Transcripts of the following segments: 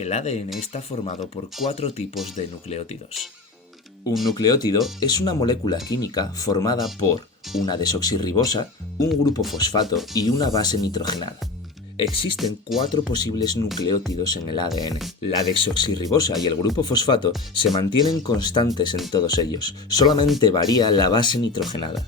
El ADN está formado por 4 tipos de nucleótidos. Un nucleótido es una molécula química formada por una desoxirribosa, un grupo fosfato y una base nitrogenada. Existen 4 posibles nucleótidos en el ADN. La desoxirribosa y el grupo fosfato se mantienen constantes en todos ellos, solamente varía la base nitrogenada.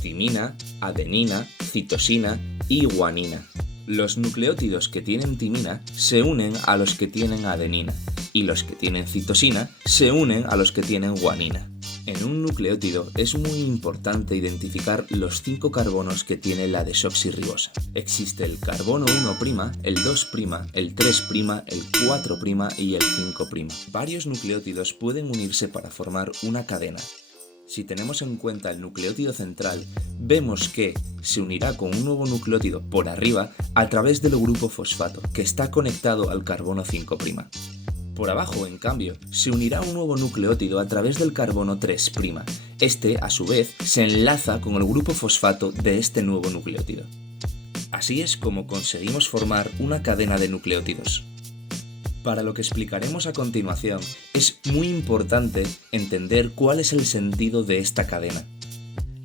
Timina, adenina, citosina y guanina. Los nucleótidos que tienen timina se unen a los que tienen adenina y los que tienen citosina se unen a los que tienen guanina. En un nucleótido es muy importante identificar los 5 carbonos que tiene la desoxirribosa. Existe el carbono 1', el 2', el 3', el 4' y el 5'. Varios nucleótidos pueden unirse para formar una cadena. Si tenemos en cuenta el nucleótido central, vemos que se unirá con un nuevo nucleótido por arriba a través del grupo fosfato, que está conectado al carbono 5'. Por abajo, en cambio, se unirá un nuevo nucleótido a través del carbono 3'. Este, a su vez, se enlaza con el grupo fosfato de este nuevo nucleótido. Así es como conseguimos formar una cadena de nucleótidos. Para lo que explicaremos a continuación, es muy importante entender cuál es el sentido de esta cadena.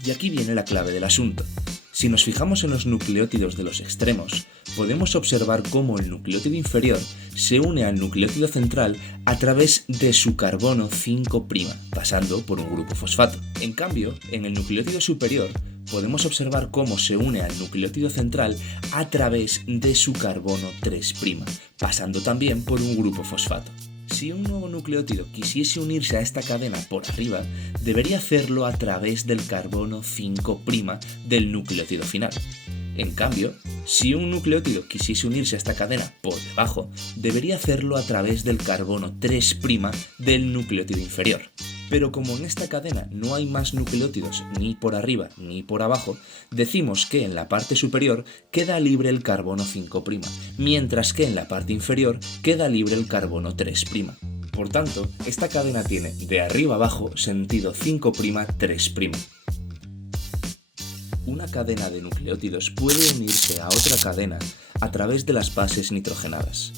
Y aquí viene la clave del asunto. Si nos fijamos en los nucleótidos de los extremos, podemos observar cómo el nucleótido inferior se une al nucleótido central a través de su carbono 5', pasando por un grupo fosfato. En cambio, en el nucleótido superior, podemos observar cómo se une al nucleótido central a través de su carbono 3', pasando también por un grupo fosfato. Si un nuevo nucleótido quisiese unirse a esta cadena por arriba, debería hacerlo a través del carbono 5' del nucleótido final. En cambio, si un nucleótido quisiese unirse a esta cadena por debajo, debería hacerlo a través del carbono 3' del nucleótido inferior. Pero como en esta cadena no hay más nucleótidos ni por arriba ni por abajo, decimos que en la parte superior queda libre el carbono 5', mientras que en la parte inferior queda libre el carbono 3'. Por tanto, esta cadena tiene de arriba abajo sentido 5', 3'. Una cadena de nucleótidos puede unirse a otra cadena a través de las bases nitrogenadas.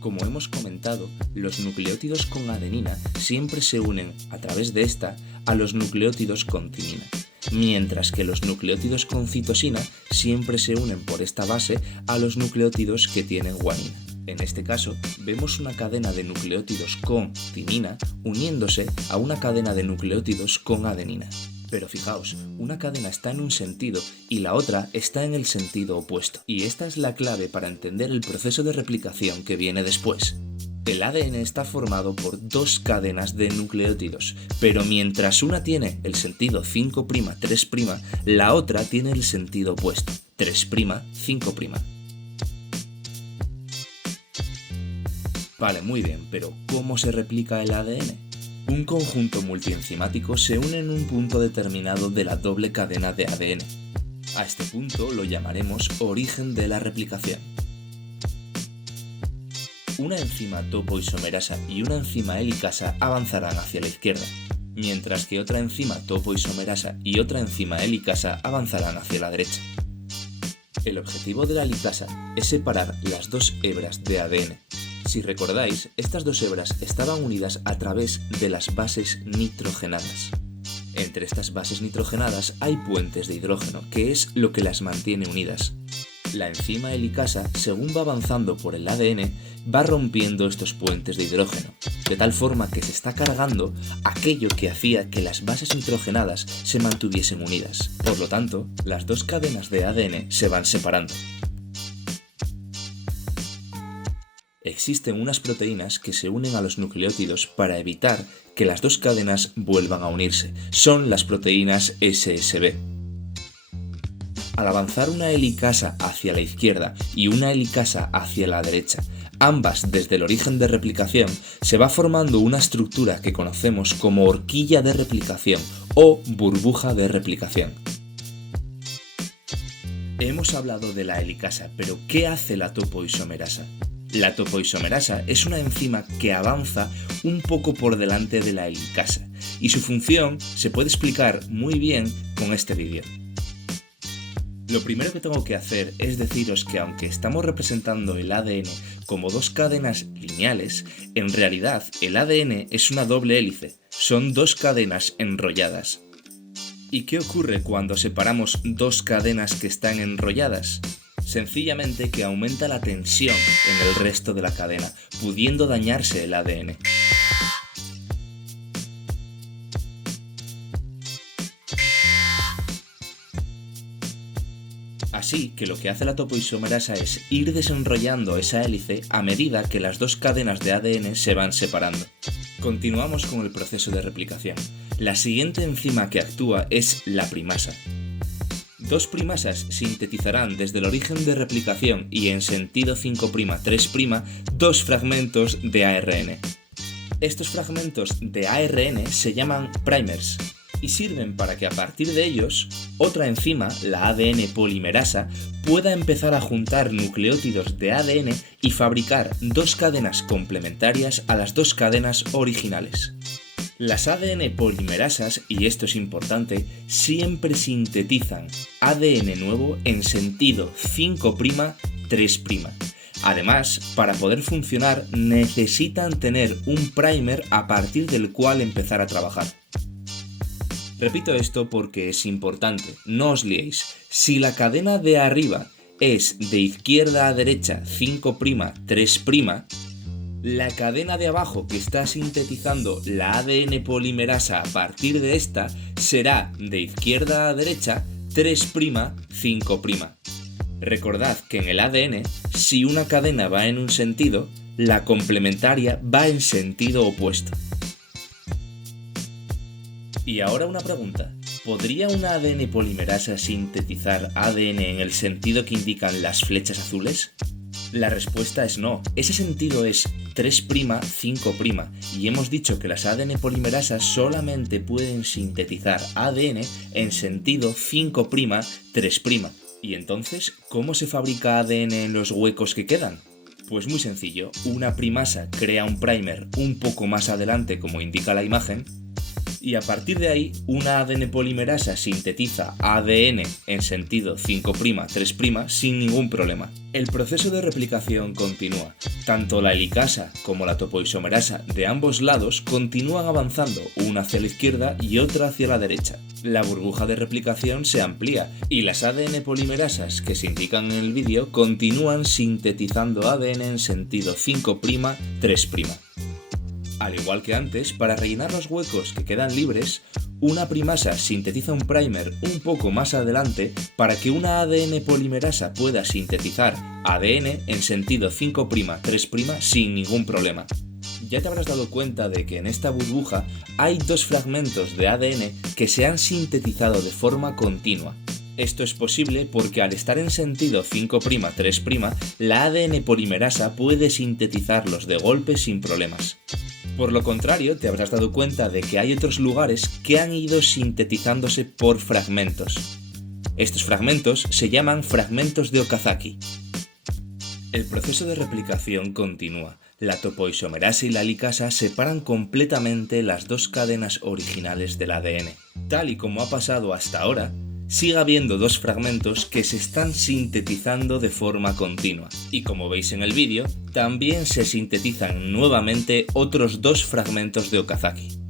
Como hemos comentado, los nucleótidos con adenina siempre se unen a través de esta a los nucleótidos con timina, mientras que los nucleótidos con citosina siempre se unen por esta base a los nucleótidos que tienen guanina. En este caso, vemos una cadena de nucleótidos con timina uniéndose a una cadena de nucleótidos con adenina. Pero fijaos, una cadena está en un sentido y la otra está en el sentido opuesto. Y esta es la clave para entender el proceso de replicación que viene después. El ADN está formado por 2 cadenas de nucleótidos, pero mientras una tiene el sentido 5', 3', la otra tiene el sentido opuesto, 3', 5'. Vale, muy bien, pero ¿cómo se replica el ADN? Un conjunto multienzimático se une en un punto determinado de la doble cadena de ADN. A este punto lo llamaremos origen de la replicación. Una enzima topoisomerasa y una enzima helicasa avanzarán hacia la izquierda, mientras que otra enzima topoisomerasa y otra enzima helicasa avanzarán hacia la derecha. El objetivo de la helicasa es separar las 2 hebras de ADN. Si recordáis, estas 2 hebras estaban unidas a través de las bases nitrogenadas. Entre estas bases nitrogenadas hay puentes de hidrógeno, que es lo que las mantiene unidas. La enzima helicasa, según va avanzando por el ADN, va rompiendo estos puentes de hidrógeno, de tal forma que se está cargando aquello que hacía que las bases nitrogenadas se mantuviesen unidas. Por lo tanto, las 2 cadenas de ADN se van separando. Existen unas proteínas que se unen a los nucleótidos para evitar que las 2 cadenas vuelvan a unirse. Son las proteínas SSB. Al avanzar una helicasa hacia la izquierda y una helicasa hacia la derecha, ambas desde el origen de replicación, se va formando una estructura que conocemos como horquilla de replicación o burbuja de replicación. Hemos hablado de la helicasa, pero ¿qué hace la topoisomerasa? La topoisomerasa es una enzima que avanza un poco por delante de la helicasa y su función se puede explicar muy bien con este vídeo. Lo primero que tengo que hacer es deciros que aunque estamos representando el ADN como dos cadenas lineales, en realidad el ADN es una doble hélice, son dos cadenas enrolladas. ¿Y qué ocurre cuando separamos dos cadenas que están enrolladas? Sencillamente que aumenta la tensión en el resto de la cadena, pudiendo dañarse el ADN. Así que lo que hace la topoisomerasa es ir desenrollando esa hélice a medida que las dos cadenas de ADN se van separando. Continuamos con el proceso de replicación. La siguiente enzima que actúa es la primasa. Dos primasas sintetizarán desde el origen de replicación y en sentido 5', 3', dos fragmentos de ARN. Estos fragmentos de ARN se llaman primers y sirven para que a partir de ellos, otra enzima, la ADN polimerasa, pueda empezar a juntar nucleótidos de ADN y fabricar dos cadenas complementarias a las dos cadenas originales. Las ADN polimerasas, y esto es importante, siempre sintetizan ADN nuevo en sentido 5', 3'. Además, para poder funcionar necesitan tener un primer a partir del cual empezar a trabajar. Repito esto porque es importante, no os liéis. Si la cadena de arriba es de izquierda a derecha 5', 3', la cadena de abajo que está sintetizando la ADN polimerasa a partir de esta será de izquierda a derecha 3', 5'. Recordad que en el ADN, si una cadena va en un sentido, la complementaria va en sentido opuesto. Y ahora una pregunta, ¿podría una ADN polimerasa sintetizar ADN en el sentido que indican las flechas azules? La respuesta es no, ese sentido es 3', 5', y hemos dicho que las ADN polimerasas solamente pueden sintetizar ADN en sentido 5', 3'. ¿Y entonces cómo se fabrica ADN en los huecos que quedan? Pues muy sencillo, una primasa crea un primer un poco más adelante como indica la imagen, y a partir de ahí una ADN polimerasa sintetiza ADN en sentido 5', 3' sin ningún problema. El proceso de replicación continúa. Tanto la helicasa como la topoisomerasa de ambos lados continúan avanzando, una hacia la izquierda y otra hacia la derecha. La burbuja de replicación se amplía y las ADN polimerasas que se indican en el vídeo continúan sintetizando ADN en sentido 5', 3'. Al igual que antes, para rellenar los huecos que quedan libres, una primasa sintetiza un primer un poco más adelante para que una ADN polimerasa pueda sintetizar ADN en sentido 5', 3' sin ningún problema. Ya te habrás dado cuenta de que en esta burbuja hay dos fragmentos de ADN que se han sintetizado de forma continua. Esto es posible porque al estar en sentido 5', 3', la ADN polimerasa puede sintetizarlos de golpe sin problemas. Por lo contrario, te habrás dado cuenta de que hay otros lugares que han ido sintetizándose por fragmentos. Estos fragmentos se llaman fragmentos de Okazaki. El proceso de replicación continúa. La topoisomerasa y la helicasa separan completamente las dos cadenas originales del ADN. Tal y como ha pasado hasta ahora, sigue habiendo dos fragmentos que se están sintetizando de forma continua. Y como veis en el vídeo, también se sintetizan nuevamente otros dos fragmentos de Okazaki.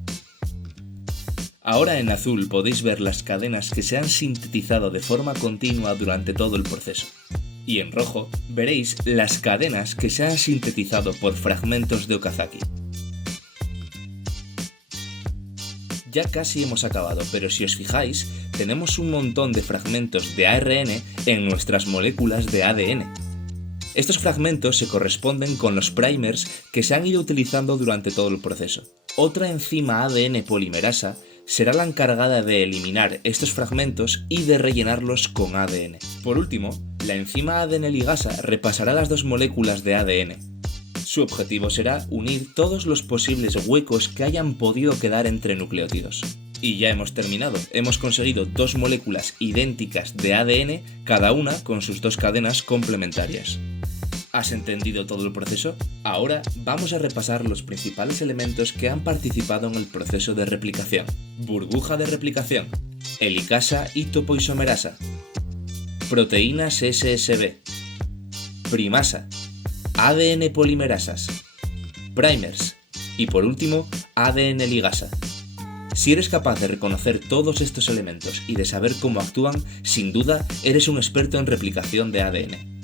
Ahora en azul podéis ver las cadenas que se han sintetizado de forma continua durante todo el proceso. Y en rojo veréis las cadenas que se han sintetizado por fragmentos de Okazaki. Ya casi hemos acabado, pero si os fijáis, tenemos un montón de fragmentos de ARN en nuestras moléculas de ADN. Estos fragmentos se corresponden con los primers que se han ido utilizando durante todo el proceso. Otra enzima ADN polimerasa será la encargada de eliminar estos fragmentos y de rellenarlos con ADN. Por último, la enzima ADN ligasa repasará las dos moléculas de ADN. Su objetivo será unir todos los posibles huecos que hayan podido quedar entre nucleótidos. Y ya hemos terminado, hemos conseguido dos moléculas idénticas de ADN, cada una con sus dos cadenas complementarias. ¿Has entendido todo el proceso? Ahora vamos a repasar los principales elementos que han participado en el proceso de replicación. Burbuja de replicación, helicasa y topoisomerasa. proteínas SSB, primasa, ADN polimerasas, primers y por último ADN ligasa. Si eres capaz de reconocer todos estos elementos y de saber cómo actúan, sin duda eres un experto en replicación de ADN.